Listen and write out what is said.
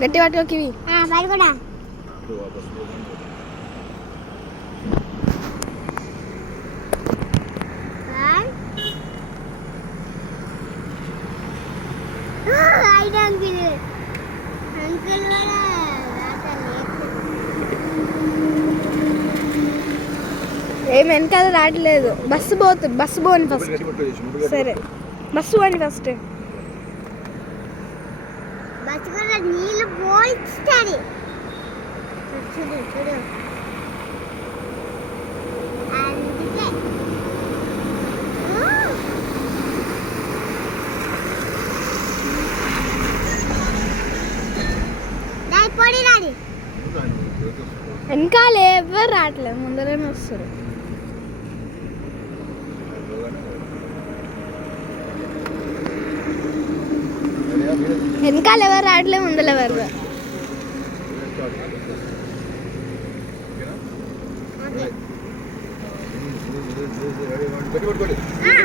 గట్టి పట్టుకోకి పడుకోడా ఏం వెనకాల రావట్లేదు. బస్సు పోతుంది. బస్సు పోని ఫస్ట్. సరే బస్సు పోని ఫస్ట్. బస్సు కూడా నీళ్ళు పోయిస్తుంది. చూడు చూడు అందుకే పొడి రాడి వెనకాల ఎవరు రావట్లేదు, ముందరనే వస్తారు. వెనకాల ఎవరు రావట్లేదు, ముందర ఎవరు. ఆ